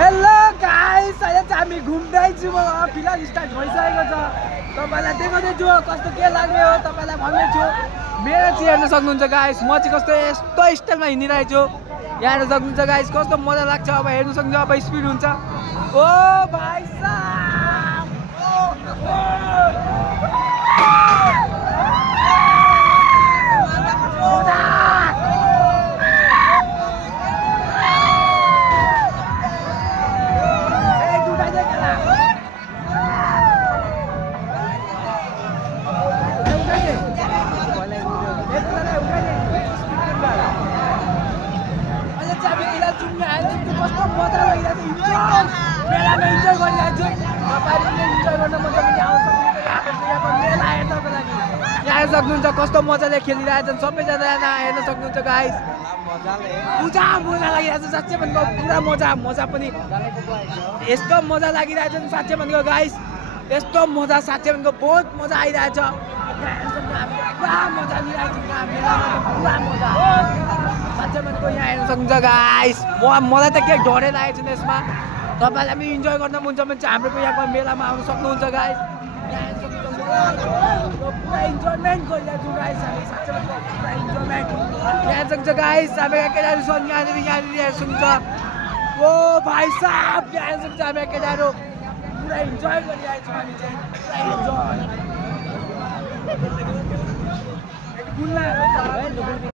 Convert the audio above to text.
Hello guys, अहिले चाहिँ हामी घुम्दैछु। फिलहाल स्टार्ट भइसकेको छ। तपाईँलाई देखाउँदैछु कस्तो के लाग्ने हो, तपाईँलाई भन्दैछु। मेरो चाहिँ हेर्न सक्नुहुन्छ गाइस, म चाहिँ कस्तो यस्तो स्टाइलमा हिँडिरहेको छु। यहाँ हेर्न सक्नुहुन्छ गाइस, कस्तो मजा लाग्छ। अब हेर्नु सक्नुहुन्छ, अब स्पिड हुन्छ। ओ भाइ साहब, कस्तो मजा लागिरहेको छ। मेलामा इन्जोय गरिरहेको छु। तपाईँहरूले इन्जोय गर्न मन छ भने आउन सक्नुहुन्छ। मेला हेर्नको लागि यहाँ हेर्न सक्नुहुन्छ, कस्तो मजाले खेलिरहेछन् सबैजना। यहाँ हेर्न सक्नुहुन्छ गाइस, पुरा मजा लागिरहेको छ। साँच्चै भनेको पुरा मजा पनि यस्तो मजा लागिरहेछ नि। साँच्चै भनेको गाइस, यस्तो मजा, साँच्चै भनेको बहुत मजा आइरहेछ। पुरा मजा लिइरहेको छु। मेलामा पुरा मजा, साँच्चै भनेको यहाँ हेर्न सक्नुहुन्छ गाइस। मलाई त के डरै लागेको छैन यसमा। तपाईँलाई पनि इन्जोय गर्न मन छ भने चाहिँ हाम्रो यहाँको मेलामा आउनु सक्नुहुन्छ गाइस। पुरा इन्जोयमेन्ट गरिरहेको छु गाइस हामी। साँच्चै भनेको पुरा इन्जोयमेन्ट यहाँ सक्छ गाइस। हामी केटाहरू छन् यहाँनिर हेर्न सक्नुहुन्छ। ओ भाइ साहब, यहाँ हेर्न सक्छ हामी केटाहरू पुरा इन्जोय गरिरहेको छौँ। हामी चाहिँ पुरा इन्जोय।